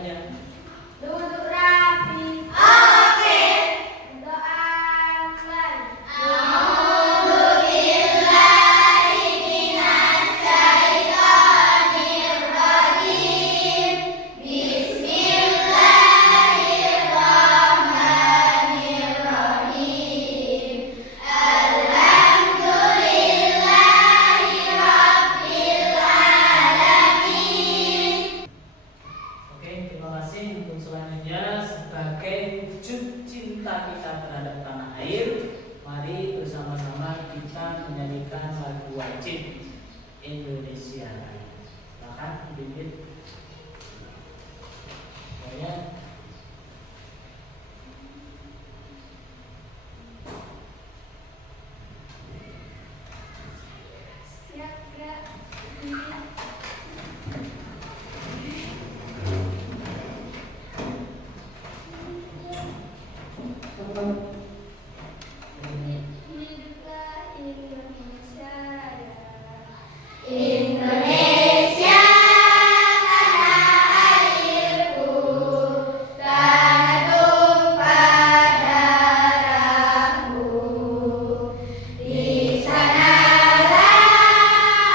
semuanya. Duduk rapi. Oke. Doa mulai. Oke, terima kasih untuk selanjutnya. Sebagai wujud cinta kita terhadap tanah air, mari bersama-sama kita menyanyikan lagu wajib Indonesia Raya. Silakan dibimbing. Semuanya. Siap gerak. Hiduplah Indonesia Raya. Indonesia tanah airku, tanah tumpah darahku. Di sanalah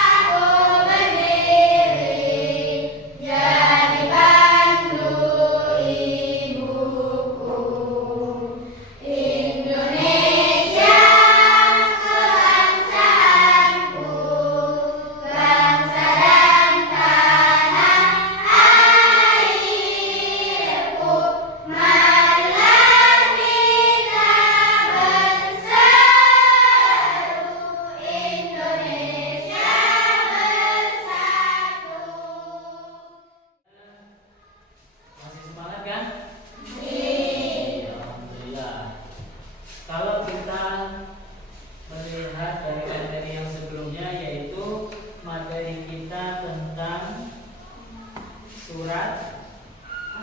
aku berdiri, jadi pandu ibuku. Indonesia kebangsaanku, bangsa dan tanah airku. Marilah kita berseru, Indonesia bersatu. Masih semangat kan? Iya. Alhamdulillah. Kalau kita melihat dari materi yang sebelumnya, yaitu materi kita tentang surat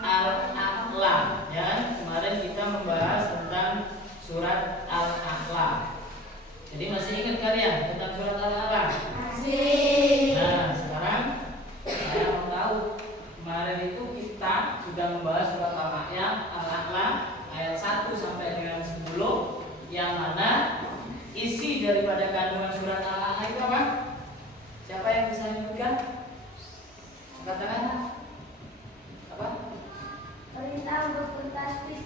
Al-A'la, ya. Kemarin kita membahas tentang surat Al-A'la. Jadi masih ingat kalian tentang surat Al-A'la? Masih. Nah, sekarang saya mau tahu, kemarin itu kita sudah membahas surat Al-A'la ayat 1 sampai dengan 10, yang mana isi daripada kandungan surat Al-A'la itu apa? Siapa yang bisa menyebutkan? Katakan apa? Perintah untuk bertasbih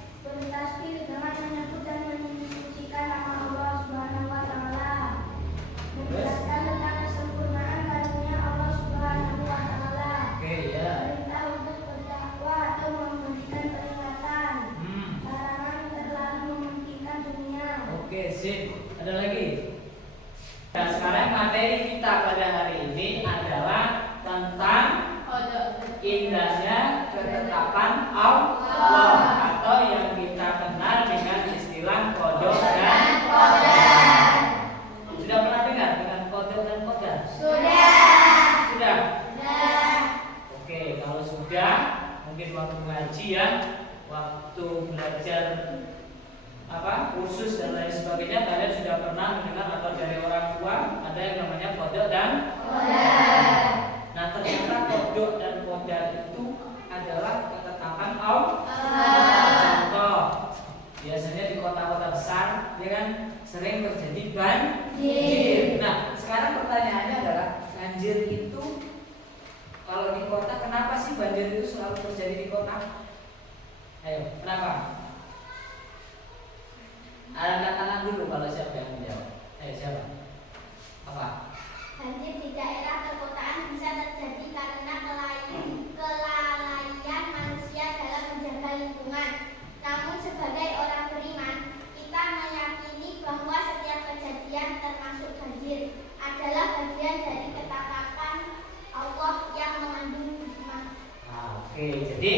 dengan menyebut dan menyucikan nama Allah Subhanahu wa taala. Menjelaskan tentang kesempurnaan karunia Allah Subhanahu wa taala. Oke, ya. Perintah untuk berdakwah atau memberikan peringatan. Larangan terlalu mementingkan dunia. Oke, sip. Ada lagi? Nah, sekarang materi kita pada hari ini adalah tentang indahnya ketetapan Allah, atau yang kita kenal dengan istilah kodok dan qadar. Sudah pernah dengar dengan kodok dan qadar? Sudah. Sudah? Sudah. Oke, kalau sudah, mungkin waktu ngaji ya, waktu belajar kursus dan lain sebagainya, kalian sudah pernah mendengar atau dari orang tua ada yang namanya kodok dan Qadar. Nah, ternyata kodok dan qadar itu adalah ketetapan Allah. Contoh, biasanya di kota-kota besar, ya kan, sering terjadi banjir. Nah, sekarang pertanyaannya adalah, banjir itu kalau di kota, kenapa sih banjir itu selalu terjadi di kota? Ayo, kenapa? Angkat tangan dulu kalau siapa yang menjawab. Ayo, siapa? Apa? Banjir di daerah perkotaan bisa terjadi karena kelalaian manusia dalam menjaga lingkungan. Namun sebagai orang beriman, kita meyakini bahwa setiap kejadian termasuk banjir adalah bagian dari ketetapan Allah yang mengandung hikmah. Oke, jadi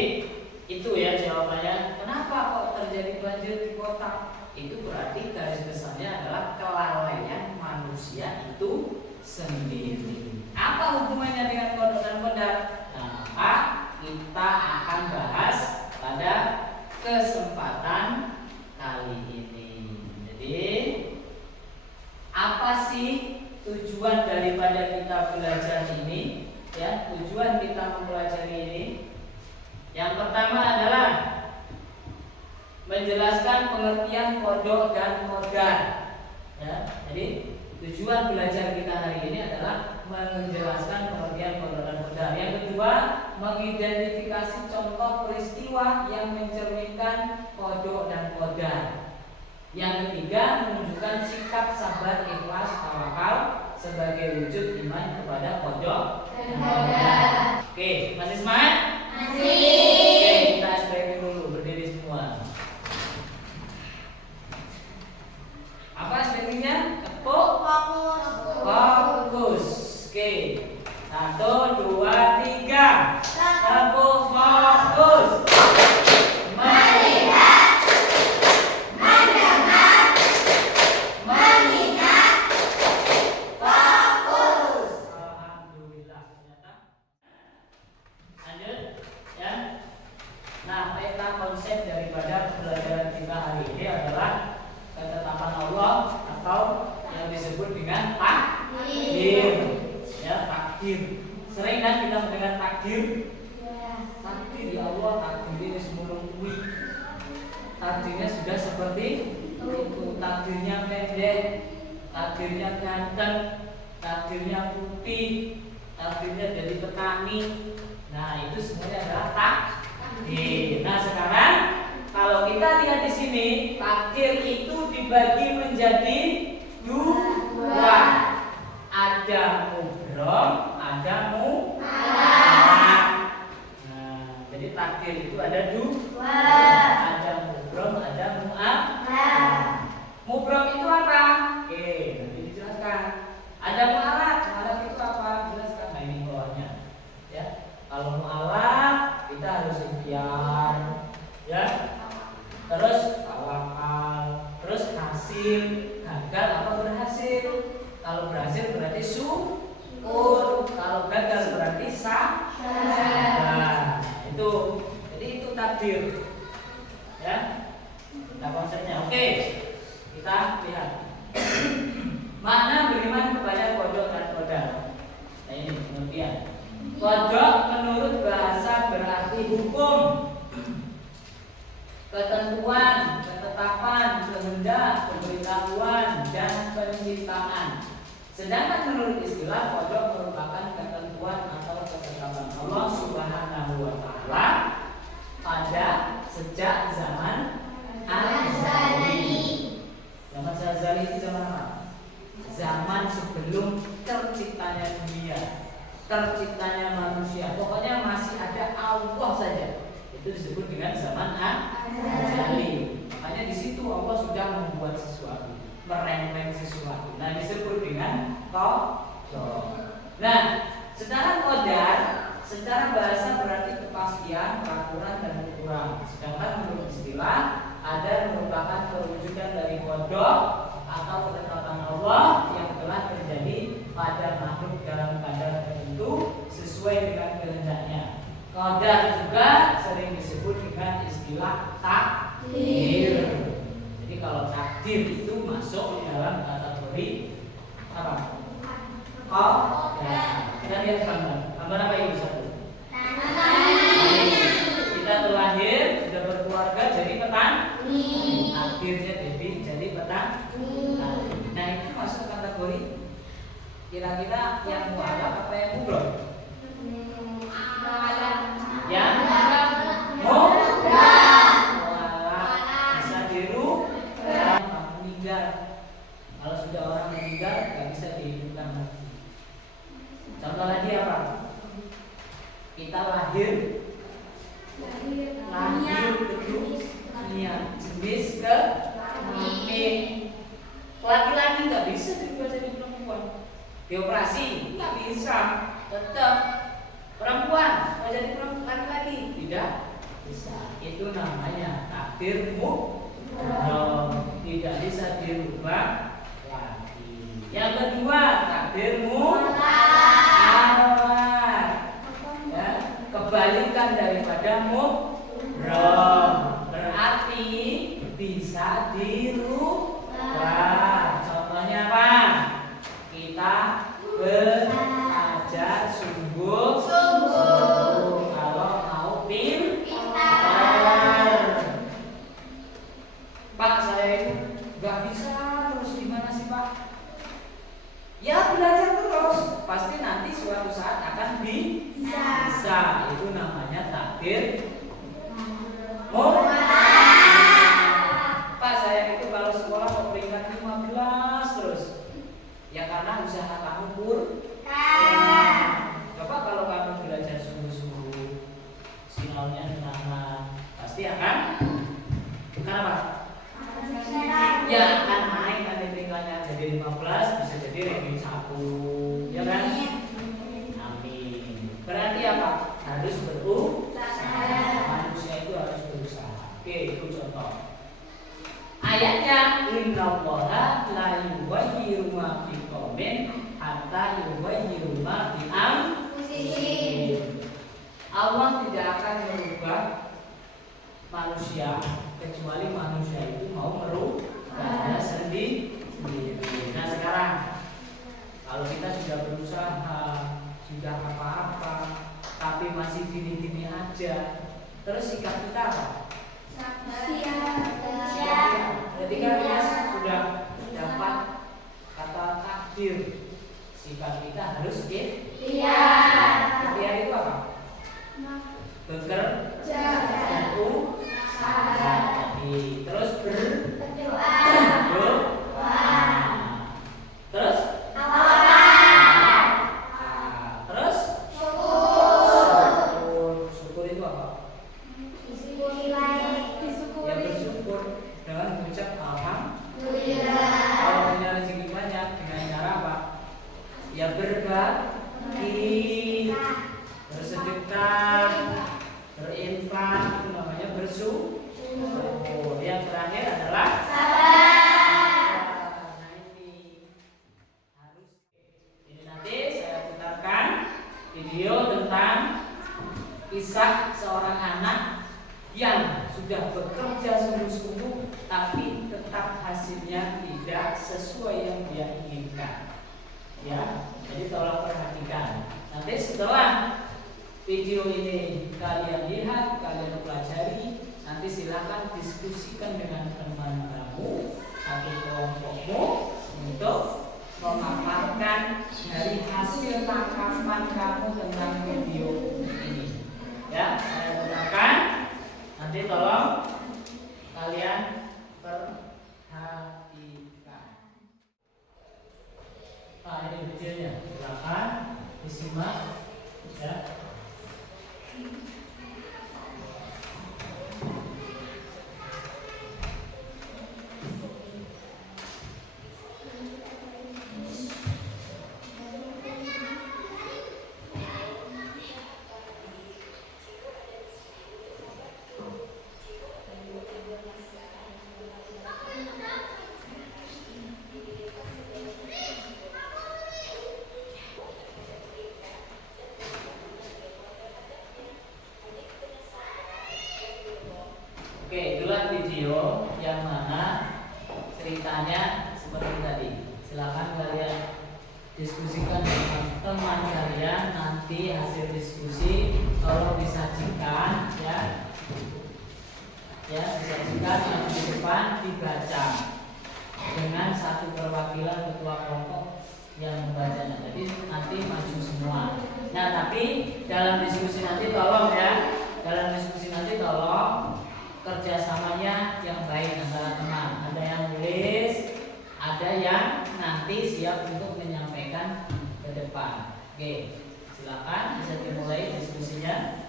itu ya jawabannya. Kenapa kok terjadi banjir di kota? Itu berarti garis besarnya adalah kelalaian manusia itu sendiri. Apa hubungannya dengan kodok dan qadar? Nah, maka kita akan bahas pada kesempatan kali ini. Jadi, apa sih tujuan daripada kita belajar ini? Ya, tujuan kita mempelajari ini. Yang pertama kodok dan kodar. Ya, jadi tujuan belajar kita hari ini adalah menjelaskan pengertian kodok dan kodar. Yang kedua, mengidentifikasi contoh peristiwa yang mencerminkan kodok dan kodar. Yang ketiga, menunjukkan sikap sabar, ikhlas, tawakal sebagai wujud iman kepada kodok dan kodar. Oke, masih semangat? Masih. Oke, kita stretching dulu, berdiri semua. Apa stretchingnya? Tepuk. Fokus. Fokus. Oke, 1, 2, 3. Tepuk fokus. Melihat, mendengar, mengingat, fokus. Alhamdulillah. Ternyata. Lanjut, ya. Nah, peta konsep daripada pembelajaran kita hari ini adalah ketetapan Allah atau yang disebut dengan takdir. Ya, takdir. Sering kan kita mendengar takdir? Takdir ya Allah, takdir ini semulung kuwi. Takdirnya sudah seperti itu. Takdirnya pendek, takdirnya ganteng, takdirnya putih, takdirnya jadi petani. Nah, itu semuanya adalah takdir. Nah, sekarang kalau kita lihat di sini, takdir itu dibagi menjadi dua. Ada mubrom, ada mu'alaq. Nah, jadi takdir itu ada dua. Ada mubrom, ada mu'alaq. Mubrom itu apa? Oke, nanti dijelaskan. Ada mu'alaq. Mu'alaq itu apa? Jelaskan. Nah, ini bawahnya. Ya, kalau mu'alaq kita harus ikhtiar, ya. Terus tawakal, terus hasil, gagal apa berhasil. Kalau berhasil berarti syukur, kalau gagal berarti sabar. Itu, jadi itu takdir. Ya, nah konsepnya. Oke, kita lihat. Makna beriman kepada kodok dan kodar. Nah ini pengertian. Kodok menurut bahasa berarti hukum, ketentuan, ketetapan, kehendak, pemberitahuan, dan penciptaan. Sedangkan menurut istilah kodok merupakan ketentuan atau ketetapan Allah Subhanahu wa Ta'ala pada sejak zaman azali. Zaman azali itu zaman apa? Zaman sebelum terciptanya dunia, terciptanya manusia. Pokoknya masih ada Allah saja. Itu disebut dengan zaman azali. Makanya di situ Allah sudah membuat sesuatu, meremeng sesuatu. Nah, disebut dengan kodok. Nah, sedangkan kodar secara bahasa berarti kepastian, peraturan, dan ukuran. Sedangkan menurut istilah ada merupakan perwujudan dari kodok atau ketetapan Allah yang telah terjadi pada makhluk dalam kadar tertentu sesuai dengan kehendaknya. Kodar juga sering disebut dengan istilah takdir. Jadi kalau takdir itu masuk dalam kategori apa? Kodar. Kita lihat gambar. Gambar apa itu satu? Kita terlahir sudah berkeluarga jadi petani. Akhirnya jadi petani. Nah itu masuk kategori kira-kira yang mu'alaq apa yang mubrom? Yang mu'alaq bisa dirubah meninggal. Kalau sudah orang meninggal nggak bisa dihidupkan lagi. Contoh lagi apa? Kita lahir ke dunia, jenis kelamin. Laki-laki nggak bisa dirubah jadi perempuan. Dioperasi nggak bisa, tetap perempuan mau jadi laki-laki tidak bisa. Itu namanya takdir mubrom, tidak bisa dirubah lagi. Yang kedua takdir mu'alaq, ya, kebalikan daripada mubrom, berarti bisa dirubah. Contohnya apa? Kita belajar sungguh-sungguh kalau mau pintar. Pak, saya ini pasti akan apa? Ya akan naik nanti tingkatnya jadi 15, bisa jadi ranking 1, ya kan? Amin. Berarti apa? Harus berusaha. Manusia itu harus berusaha. Oke, itu contoh. Ayatnya innallaha la yughayyiru ma biqaumin hatta yughayyiru ma bi anfusihim. Allah tidak akan merubah manusia kecuali manusia itu mau merubahnya sendiri. Nah sekarang kalau kita sudah berusaha, sudah apa-apa, tapi masih gini-gini aja, terus sikap kita apa? Ketika kita sudah dapat kata takdir, sikap kita harus ikhtiar itu apa? Bekerja, berusaha, terus berdoa, terus terus syukur itu apa? Ya bersyukur dengan mengucap alhamdulillah. Kalau punya rezeki banyak dengan cara apa? Ya berbagi, bersedekah, berinfak, itu namanya bersyukur. Yang terakhir adalah sabar. Nah ini harus. Ini nanti saya putarkan video tentang kisah seorang anak yang sudah bekerja sungguh-sungguh tapi tetap hasilnya tidak sesuai yang dia inginkan. Ya, jadi tolong perhatikan. Nanti setelah video ini kalian lihat, kalian pelajari, nanti silakan diskusikan dengan teman kamu, satu kelompokmu untuk memaparkan dari hasil tangkapan kamu tentang video ini. Ya, saya gunakan. Nanti tolong kalian perhatikan. Nah, ini videonya. Silakan disimak. Ya. Oke, itulah video yang mana ceritanya seperti tadi. Silakan kalian diskusikan dengan teman kalian. Nanti hasil diskusi tolong disajikan, ya disajikan di depan, dibaca dengan satu perwakilan ketua kelompok yang membacanya. Jadi nanti maju semua. Nah, tapi dalam diskusi nanti tolong kerjasamanya yang baik antara teman. Ada yang nulis, ada yang nanti siap untuk menyampaikan ke depan. Oke, silakan bisa dimulai diskusinya.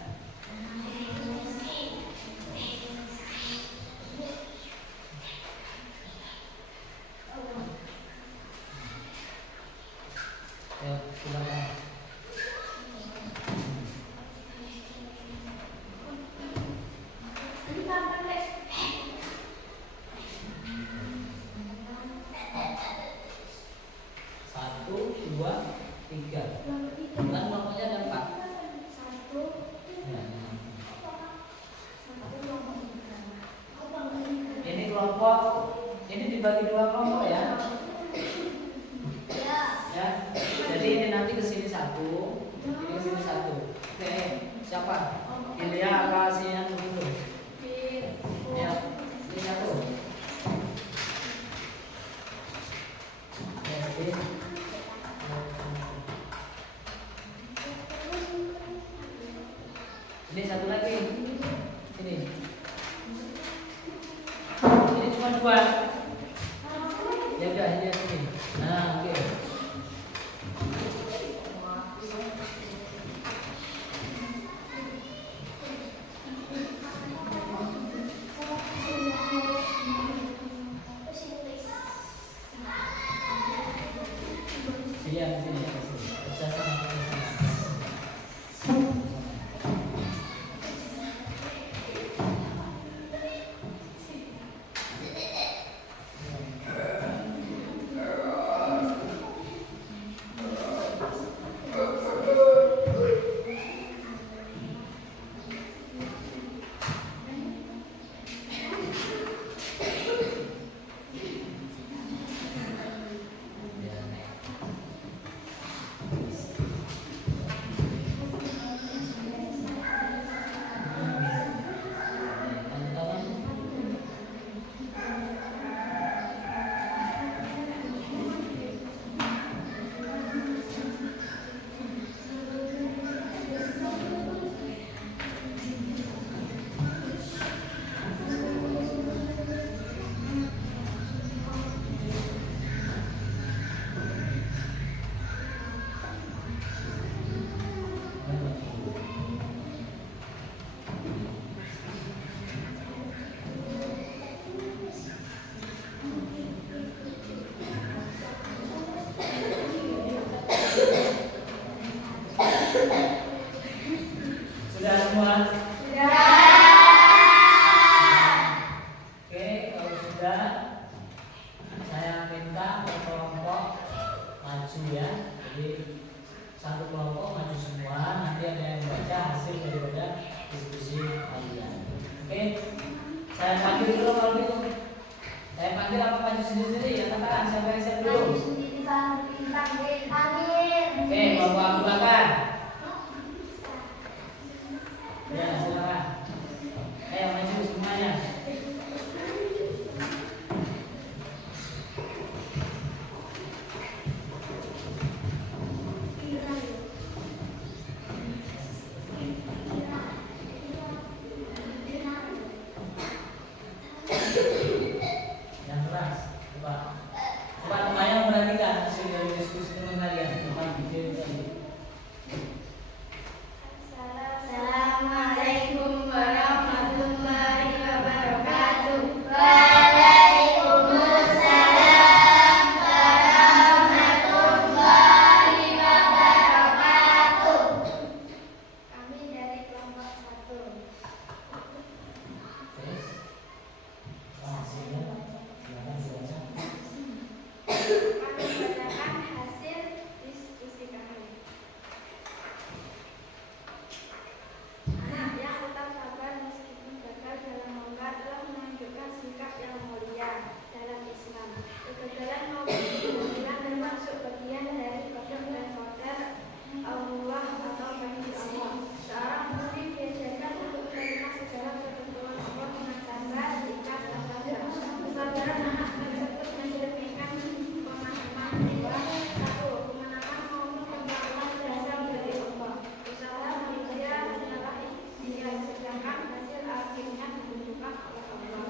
Ya, silakan. Dibagi dua kelompok ya. Ya. Jadi ini nanti ke sini satu, ini ke sini satu. Oke, siapa? Ilya apa sih yang begitu? Ya, ini satu. Ini satu lagi. Ini. Ini cuma dua. Ya udah ini sini. Nah, oke. Saya panggil dulu kalau gitu. Saya panggil apa maju sendiri-sendiri ya katakan siapa yang siap dulu. Maju sendiri panggil. Oke, kelompok Abu Bakar. Ya, silakan. Ayo maju semuanya. Yang keras, coba. Coba semuanya memperhatikan hasil dari diskusi teman kalian. Coba video tadi. Assalamualaikum warahmatullahi wabarakatuh. Waalaikumsalam warahmatullahi wabarakatuh. Kami dari kelompok 1. Terus, hasilnya silakan dibaca. Kami bacakan hasil diskusi kami. Anak yang tetap sabar meskipun gagal dalam lomba telah menunjukkan sikap yang mulia dalam Islam. Kegagalan maupun keberhasilan termasuk bagian dari kodok dan kodar Allah atau bagi Allah. Seorang muslim diajarkan untuk menerima segala ketentuan Allah dengan sabar, ikhlas, dan sabar. Kesabaran anak tersebut mencerminkan pemahaman bahwa satu, kemenangan maupun kegagalan berasal dari Allah. Usaha manusia adalah ikhtiar, sedangkan hasil akhirnya ditentukan oleh Allah.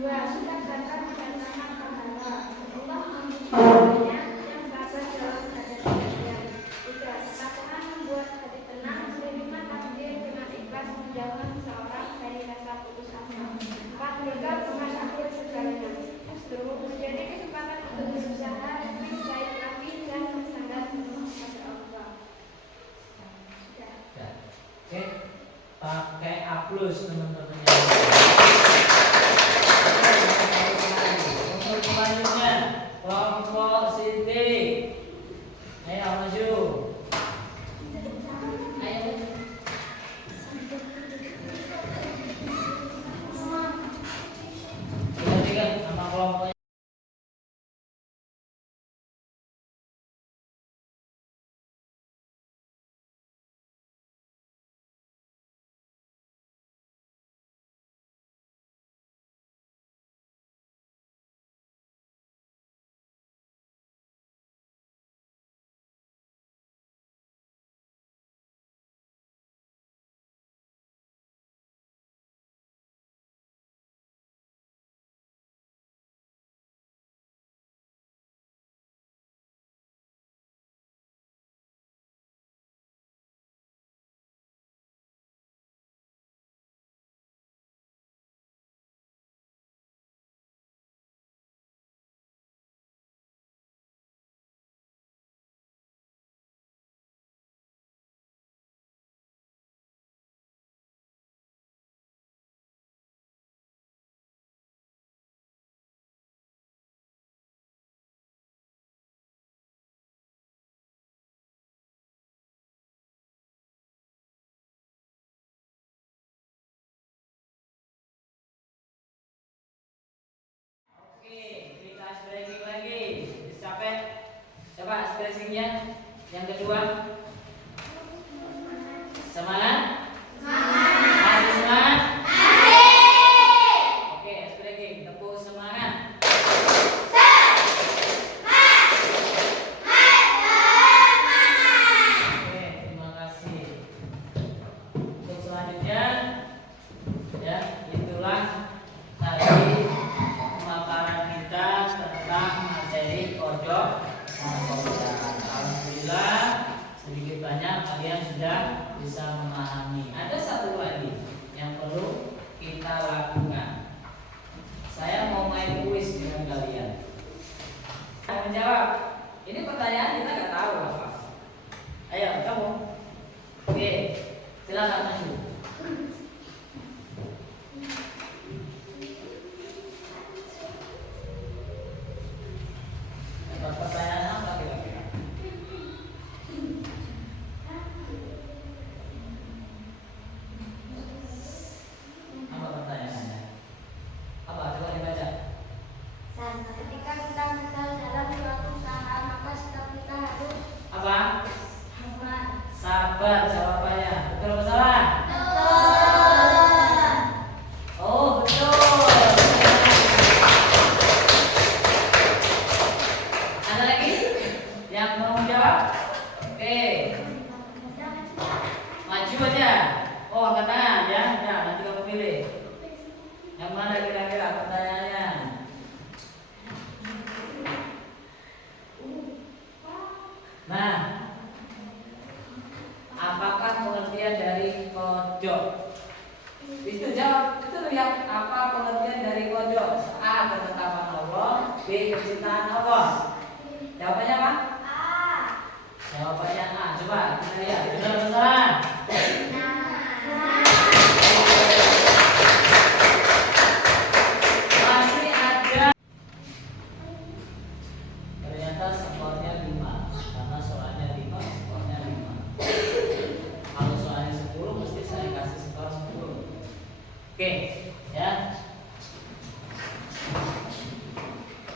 Dua, katakan mendatangkan pahala. Allah memujinya yang sabar dalam keadaan kejadian. Tiga, katakan membuat hati tenang, menerima takdir dengan ikhlas, menjauhkan seseorang dari rasa putus asa. Empat, gagal bukan akhir segalanya. Justru menjadi kesempatan untuk berusaha lebih baik lagi dan bersandar penuh pada Allah. Sudah. Ya. Oke, pakai A+ teman-teman. Untuk selanjutnya kelompok Siti. Ayo maju. Ayo maju. Perhatikan sama kelompoknya. Oke, kita stretching lagi. Capek? Coba stretchingnya. Yang kedua, semangat? Masih semangat? Oke, stretching. Tepuk semangat. Oke, terima kasih. Untuk selanjutnya, ya itulah tadi pemaparan kita tentang materi kodok dan kodar. Alhamdulillah sedikit banyak kalian sudah bisa memahami. Ada satu lagi yang perlu kita lakukan. Saya mau main kuis dengan kalian. Menjawab. Ini pertanyaan kita nggak tahu apa. Ayo kamu. Oke, silakan maju. Pertanyaan apa kira-kira? Apa pertanyaannya? Bagaimana kira-kira pertanyaannya? Nah, apakah pengertian dari kodok? Itu jawab, itu lihat apa pengertian dari kodok. A. Ketetapan Allah, B. Kecintaan Allah. Jawabannya apa? A. Jawabannya A. Coba kita lihat. Benar atau salah? Masih ada. Ternyata skornya 5. Karena soalnya 5, skornya 5. Kalau soalnya 10 mesti saya kasih skor 10. Oke, ya.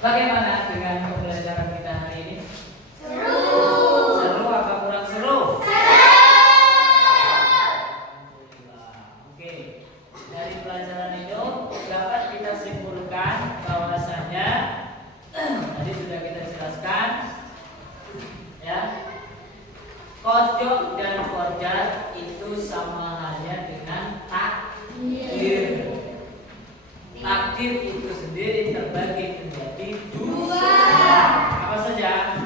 Bagaimana dengan pembelajaran kita hari ini? Seru. Seru apa kurang seru? Oke, dari pelajaran itu dapat kita simpulkan bahwasanya tadi sudah kita jelaskan, ya, kodok dan kodar itu sama halnya dengan takdir. Takdir itu sendiri terbagi menjadi 2. Apa saja?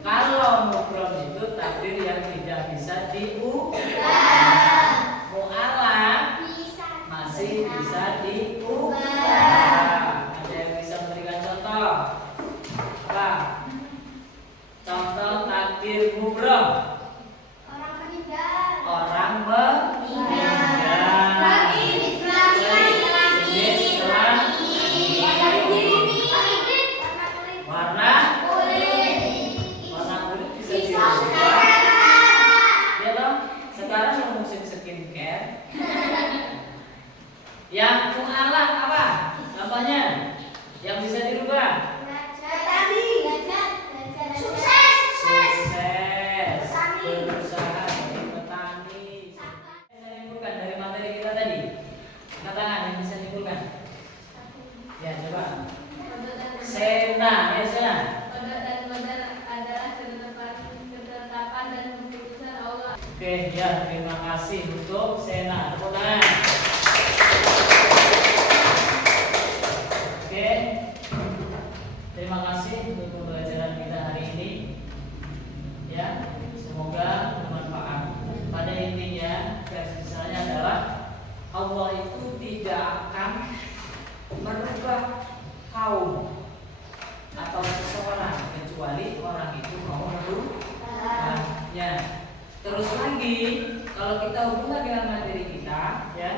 Kalau mukrom itu takdir yang tidak bisa diubah. Mu'alaf masih bisa diubah. Ada yang bisa memberikan contoh? Apa? Contoh takdir mukrom. Orang meninggal. Orang meninggal. Jenis setelah warna bisa diubah. Ya toh? Sekarang yang musim skincare. Yang mu'alaf apa? Contohnya yang bisa dirubah. Sukses. Sukses. Berusaha jadi petani. Bisa disimpulkan dari materi kita tadi. Angkat tangan yang bisa disimpulkan. Ya coba. Sena, ya Sena. Kodok dan kodar adalah ketetapan dan keputusan Allah. Oke, ya terima kasih untuk Sena. Tepuk tangan. Oke, terima kasih untuk pembelajaran kita hari ini. Ya, semoga bermanfaat. Pada intinya, garis besarnya adalah Allah itu tidak akan merubah kaum atau seseorang kecuali orang itu mau merubahnya. Terus lagi, kalau kita hubungkan dengan materi kita, ya,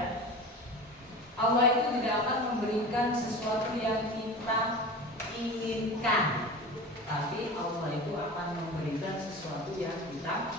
Allah itu tidak akan memberikan sesuatu yang kita inginkan, tapi Allah itu akan memberikan sesuatu yang kita